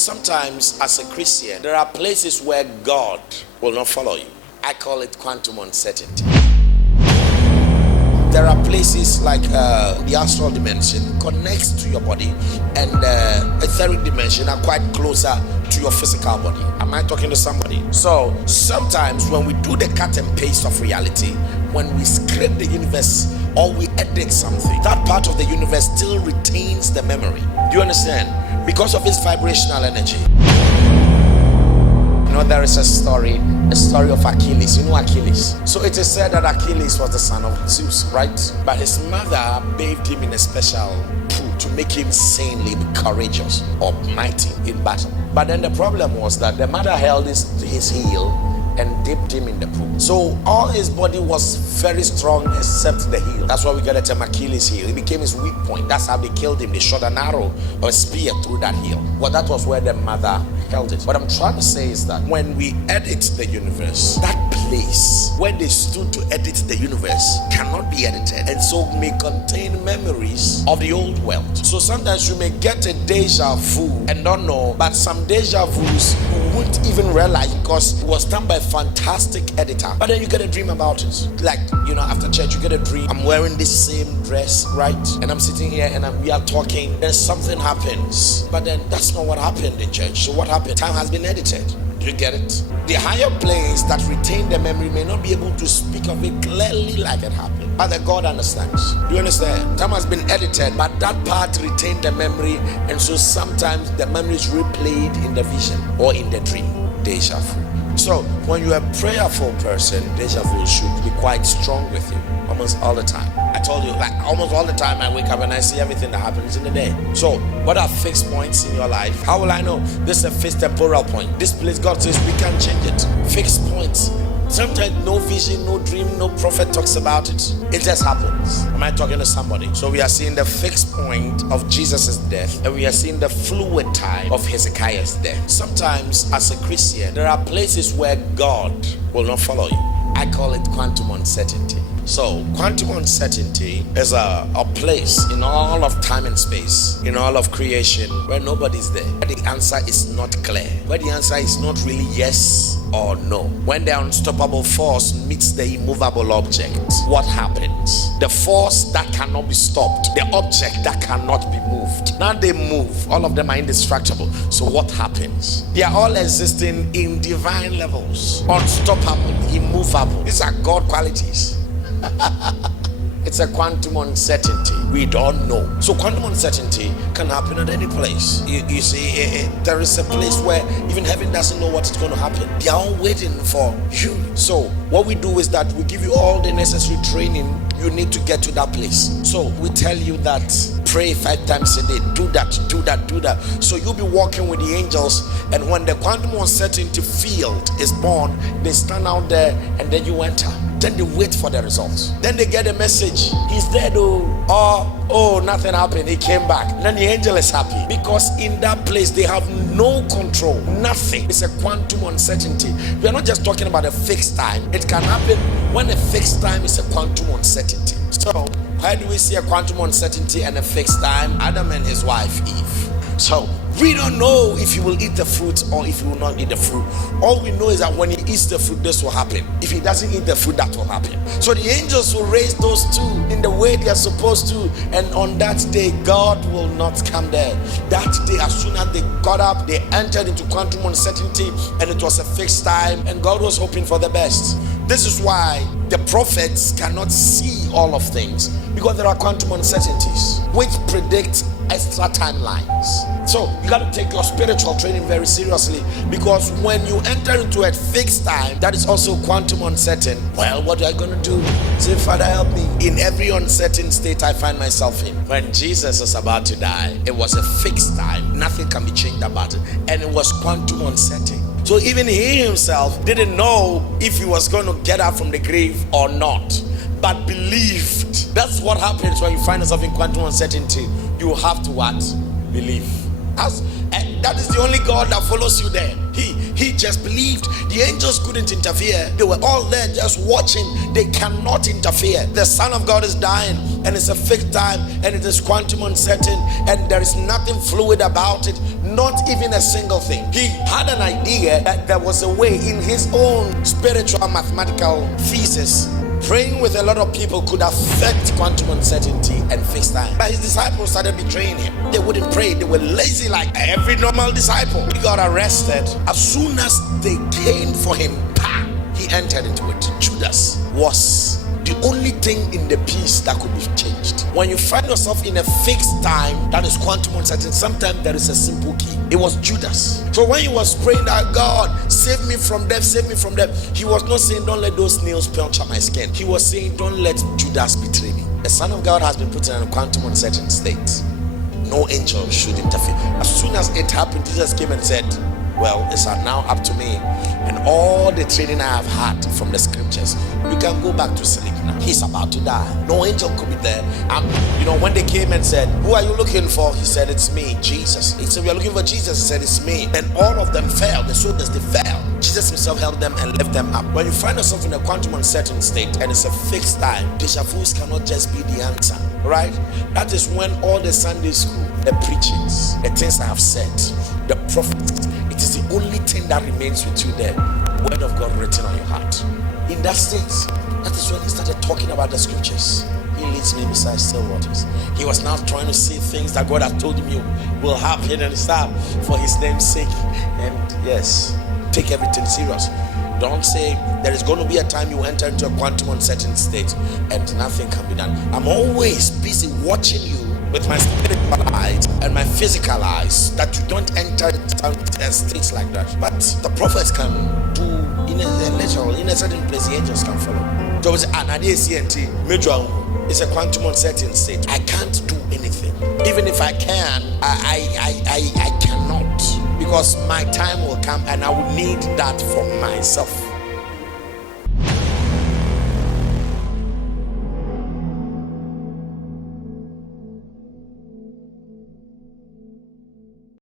Sometimes as a Christian, there are places where God will not follow you. I call it quantum uncertainty. There are places like the astral dimension connects to your body, and etheric dimension are quite closer to your physical body. Am I talking to somebody? So sometimes when we do the cut and paste of reality, when we scrape the universe or we edit something, that part of the universe still retains the memory. Do you understand? Because of its vibrational energy. You know, there is a story of Achilles. You know Achilles. So it is said that Achilles was the son of Zeus, right? But his mother bathed him in a special pool to make him insanely courageous or mighty in battle. But then the problem was that the mother held his heel and dipped him in the pool. So all his body was very strong except the heel. That's why we got the term Achilles heel. It became his weak point. That's how they killed him. They shot an arrow or a spear through that heel. Well, that was where the mother held it. What I'm trying to say is that when we edit the universe, that place where they stood to edit the universe cannot be edited, and so may contain memories of the old world. So sometimes you may get a deja vu and not know, but some deja vus you won't even realize because it was done by a fantastic editor. But then you get a dream about it. Like, you know, after church you get a dream. I'm wearing this same dress, right? And I'm sitting here and we are talking. Then something happens. But then that's not what happened in church. So what happened? Time has been edited. Do you get it? The higher planes that retain the memory may not be able to speak of it clearly like it happened, but that God understands. Do you understand? Time has been edited, but that part retained the memory, and so sometimes the memory is replayed in the vision or in the dream. Deja vu. So when you're a prayerful person, deja vu should be quite strong with you almost all the time. I told you, like almost all the time I wake up and I see everything that happens in the day. So what are fixed points in your life? How will I know? This is a fixed temporal point. This place, God says we can change it. Fixed points. Sometimes no vision, no dream, no prophet talks about it. It just happens. Am I talking to somebody? So we are seeing the fixed point of Jesus' death, and we are seeing the fluid time of Hezekiah's death. Sometimes as a Christian, there are places where God will not follow you. I call it quantum uncertainty. So quantum uncertainty is a place in all of time and space, in all of creation, where nobody's there, where the answer is not clear, where the answer is not really yes or no. When the unstoppable force meets the immovable object, what happens? The force that cannot be stopped, the object that cannot be moved. Now they move, all of them are indestructible. So what happens? They are all existing in divine levels, unstoppable, immovable. These are God qualities. It's a quantum uncertainty. We don't know. So quantum uncertainty can happen at any place. You see, there is a place where even heaven doesn't know what's going to happen. They are all waiting for you. So what we do is that we give you all the necessary training you need to get to that place. So we tell you that pray 5 times a day, do that, do that, do that. So you'll be walking with the angels, and when the quantum uncertainty field is born, they stand out there and then you enter. Then they wait for the results. Then they get a message. He's dead, oh, nothing happened. He came back. Then the angel is happy because in that place they have no control. Nothing. It's a quantum uncertainty. We are not just talking about a fixed time. It can happen when a fixed time is a quantum uncertainty. So how do we see a quantum uncertainty and a fixed time? Adam and his wife Eve. So we don't know if he will eat the fruit or if he will not eat the fruit. All we know is that when he eats the fruit, this will happen. If he doesn't eat the fruit, that will happen. So the angels will raise those two in the way they are supposed to, and on that day, God will not come there. That day, as soon as they got up, they entered into quantum uncertainty, and it was a fixed time, and God was hoping for the best. This is why the prophets cannot see all of things, because there are quantum uncertainties which predict extra timelines. So you got to take your spiritual training very seriously, because when you enter into a fixed time that is also quantum uncertain, well, what are you going to do? Say, Father, help me. In every uncertain state I find myself in. When Jesus was about to die, it was a fixed time. Nothing can be changed about it. And it was quantum uncertain. So even he himself didn't know if he was going to get out from the grave or not, but believed. That's what happens when you find yourself in quantum uncertainty. You have to what? Believe. That is the only God that follows you there. He just believed. The angels couldn't interfere. They were all there just watching. They cannot interfere. The Son of God is dying, and it's a fixed time, and it is quantum uncertain, and there is nothing fluid about it. Not even a single thing. He had an idea that there was a way in his own spiritual mathematical thesis. Praying with a lot of people could affect quantum uncertainty and fixed time. But his disciples started betraying him. They wouldn't pray. They were lazy like every normal disciple. He got arrested. As soon as they came for him, he entered into it. Judas was the only thing in the piece that could be changed. When you find yourself in a fixed time, that is quantum uncertainty, sometimes there is a simple key. It was Judas. So when he was praying that God save me from death, save me from death, he was not saying don't let those nails puncture my skin. He was saying don't let Judas betray me. The Son of God has been put in a quantum uncertain state. No angel should interfere. As soon as it happened, Jesus came and said, well, it's now up to me and all the training I have had from the scriptures. You can go back to sleep now. He's about to die. No angel could be there. When they came and said, who are you looking for? He said, it's me, Jesus. He said, we are looking for Jesus. He said, it's me. And all of them fell. The soldiers, they fell. Jesus himself held them and lifted them up. When you find yourself in a quantum uncertain state and it's a fixed time, deja vus cannot just be the answer, right? That is when all the Sunday school, the preachings, the things I have said, the prophets, it is the only thing that remains with you there. Word of God written on your heart. In that state, that is when he started talking about the scriptures. He leads me beside still waters. He was now trying to see things that God has told him will happen and stuff for his name's sake. And yes, take everything serious. Don't say there is going to be a time you enter into a quantum uncertain state and nothing can be done. I'm always busy watching you with my spiritual eyes and my physical eyes, that you don't enter states like that. But the prophets can do in a certain place. The angels can follow. So it's a quantum uncertain state. I can't do anything. Even if I can, I cannot, because my time will come and I will need that for myself.